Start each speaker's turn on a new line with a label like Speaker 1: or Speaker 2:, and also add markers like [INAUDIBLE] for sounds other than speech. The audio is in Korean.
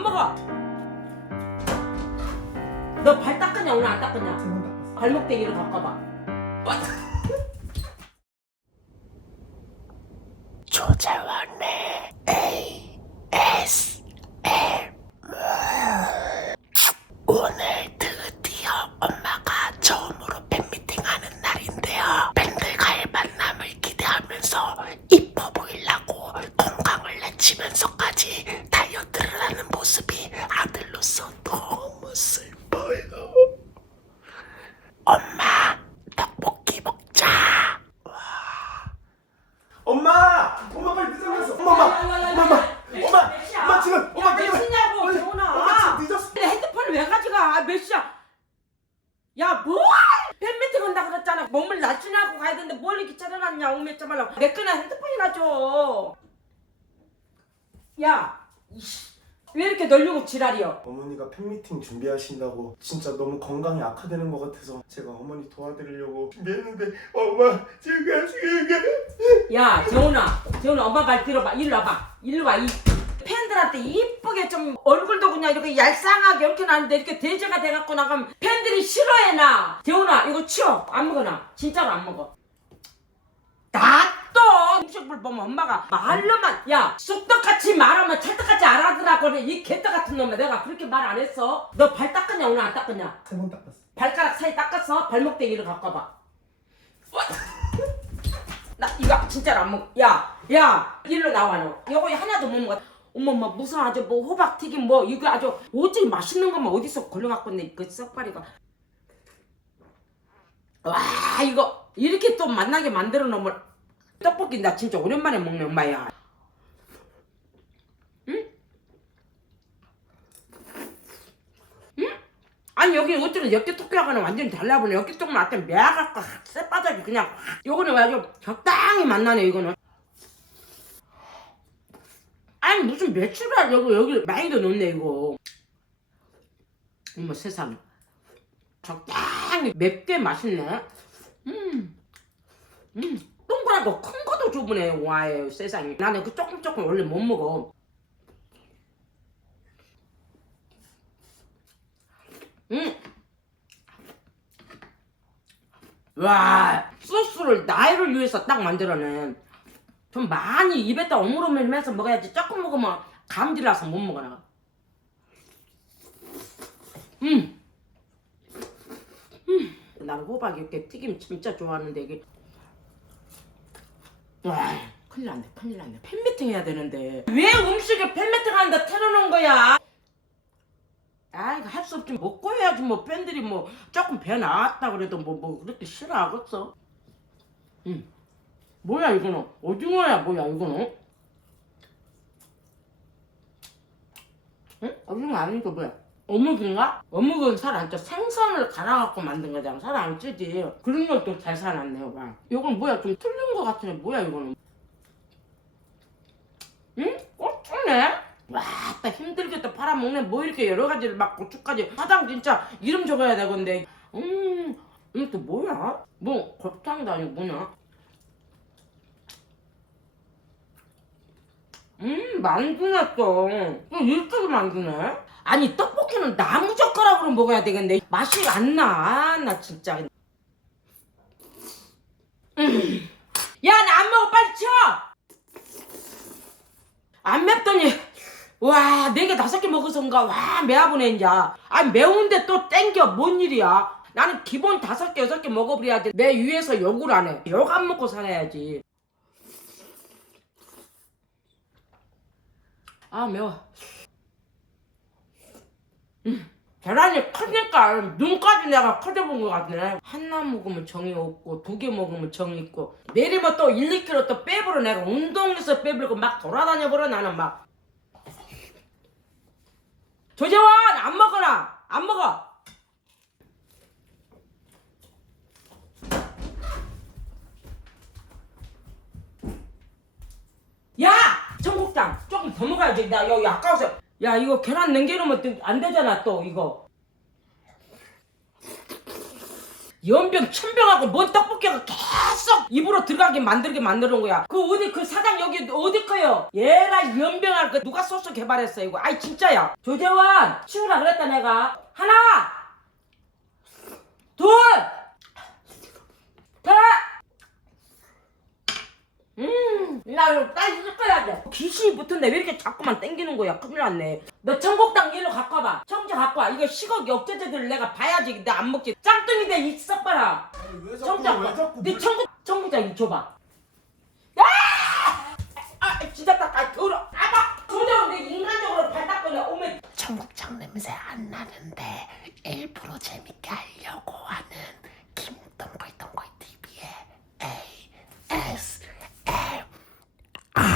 Speaker 1: 안 먹어. 너 발 닦았냐 오늘 안 닦았냐?
Speaker 2: 세번 닦았어.
Speaker 1: 발목대기를 바꿔봐. [LAUGHS]
Speaker 3: 조재환의 ASMR 오늘 드디어 엄마가 처음으로 팬미팅하는 날인데요 팬들과의 만남을 기대하면서 이뻐 보이려고 건강을 내치면서까지 다이어트를 하는 모습이 아들로서 너무 슬퍼요 엄마 떡볶이 먹자
Speaker 2: 엄마! 엄마 빨리 늦어졌어. 엄마, 엄마, 엄마, 엄마, 엄마, 엄마 지금, 엄마
Speaker 1: 몇
Speaker 2: 지금.
Speaker 1: 시냐고
Speaker 2: 빨리,
Speaker 1: 정훈아.
Speaker 2: 엄마 지금 늦었어.
Speaker 1: 근데 핸드폰을 왜 가져가? 아, 몇 시야? 야, 뭐? 팬미팅 한다 그랬잖아. 몸을 낮추냐고 가야 되는데 뭘 이렇게 차려놨냐, 오메짜 말라. 내 거나 핸드폰이나 줘. 야, 이씨, 왜 이렇게 널리고 지랄이여?
Speaker 2: 어머니가 팬미팅 준비하신다고 진짜 너무 건강이 악화되는 것 같아서 제가 어머니 도와드리려고 준비했는데 엄마 지금 지금
Speaker 1: 야, 재훈아, 재훈아, 엄마 말 들어봐. 일로 와봐. 일로 와. 이 팬들한테 이쁘게 좀 얼굴도 그냥 이렇게 얄쌍하게 이렇게 나는데 이렇게 대제가 돼갖고 나가면 팬들이 싫어해 나. 재훈아, 이거 치워. 안 먹어 나. 진짜로 안 먹어. 음식물 보면 엄마가 말로만 야 쑥떡같이 말하면 찰떡같이 알아들라고 이 개떡 같은 놈아 내가 그렇게 말 안 했어 너 발 닦았냐 오늘 안 닦았냐
Speaker 2: 세 번 닦았어.
Speaker 1: 발가락 사이 닦았어? 발목대기를 갖고 와봐. 나 이거 진짜로 안 먹어. 야, 야, 일로 나와 너. 이거 하나도 못 먹어. 어머, 뭐 무슨 아주 뭐 호박 튀김 뭐 이거 아주 오직 맛있는 것만 어디서 걸려갖고 있네 그 썩파리가. 와 이거 이렇게 또 만나게 만들어 놓으면 떡볶이 나 진짜 오랜만에 먹네 엄마야. 아니 여기 어쩌면 엽기 토끼하고는 완전히 달라보네 엽기 토끼는 아까 매갖고 쎄 빠져지 그냥 확. 요거는 아주 적당히 만나네 이거는. 아니 무슨 매출을 여기 여기 많이도 넣네 이거. 어머 세상에. 적당히 맵게 맛있네. 음, 음 동그랗고 큰 것도 주부네 와 세상에 나는 그 조금 조금 원래 못 먹어 음. 와 소스를 나이를 위해서 딱 만들어낸 좀 많이 입에다 오물오물면서 먹어야지 조금 먹으면 감질나서 못 먹어 나 음. 음. 나는 호박 이렇게 튀김 진짜 좋아하는데 이게 와 큰일 났네 큰일 났네. 팬미팅 해야 되는데. 왜 음식에 팬미팅 하는데 틀어놓은 거야? 아 이거 할 수 없지. 먹고 해야지 뭐 팬들이 뭐 조금 배 나왔다 그래도 뭐 뭐 그렇게 싫어하겠어. 응. 뭐야 이거는? 오징어야 뭐야 이거는? 응? 오징어 아니고 뭐야 어묵인가? 어묵은 살 안 쪄 생선을 갈아갖고 만든 거잖아 살 안 찌지 그런 것도 잘 살았네 봐 이건 뭐야 좀 틀린 거 같은데 뭐야 이거는 응? 고추네? 와, 딱 힘들게 또 팔아먹네. 뭐 이렇게 여러 가지를 막 고추까지. 사장 진짜 이름 적어야 되건데. 음, 이거 또 뭐야? 뭐, 곱창도 아니고 뭐냐? 음, 만두네 또. 또 이렇게 만두네? 아니, 떡볶이는 나무젓가락으로 먹어야 되겠네. 맛이 안 나. 나 진짜. 음. 야, 나 안 먹어. 빨리 치워! 안 맵더니 와, 네 개 다섯 개 먹어서인가? 와, 매아보네, 이제. 아니, 매운데 또 땡겨. 뭔 일이야? 나는 기본 다섯 개, 여섯 개 먹어버려야지. 내 위에서 욕을 안 해. 욕 안 먹고 살아야지. 아, 매워. 음, 계란이 크니까 눈까지 내가 커져 본 것 같네. 하나 먹으면 정이 없고, 두 개 먹으면 정이 있고. 내리면 또 1, 2kg 또 빼버려. 내가 운동해서 빼버리고 막 돌아다녀 버려, 나는 막. 조재원 안 먹어라 안 먹어 야 청국장 조금 더 먹어야지 나 여기 아까워서 야 이거 계란 냉겨놓으면 또안 되잖아 또 이거. 연병 천병하고 뭔 떡볶이가 계속 입으로 들어가게 만들게 만드는 거야. 그 어디 그 사장 여기 어디 거요? 얘라 연병할 그 누가 소스 개발했어 이거? 아이 진짜야. 조재원 치우라 그랬다 내가. 하나 둘셋. 음, 나 이거 빨리 섞어야 돼. 귀신이 붙었네. 왜 이렇게 자꾸만 땡기는 거야? 큰일 났네. 너 청국장 일로 갖고 와봐. 청주 갖고 와. 이거 식억 역제제들 내가 봐야지. 내안 먹지. 짱뚱이 내 입 썩 봐라.
Speaker 2: 왜
Speaker 1: 청국장.
Speaker 2: 왜 자꾸
Speaker 1: 네
Speaker 2: 물-
Speaker 1: 청국 청국장 이 줘봐. 아! 아, 진짜 딱 아, 더러. 아빠. 조정 내 인간적으로 발 닦거려. 오면
Speaker 3: 청국장 냄새 안 나는데 일부러 재밌게 하려고 하는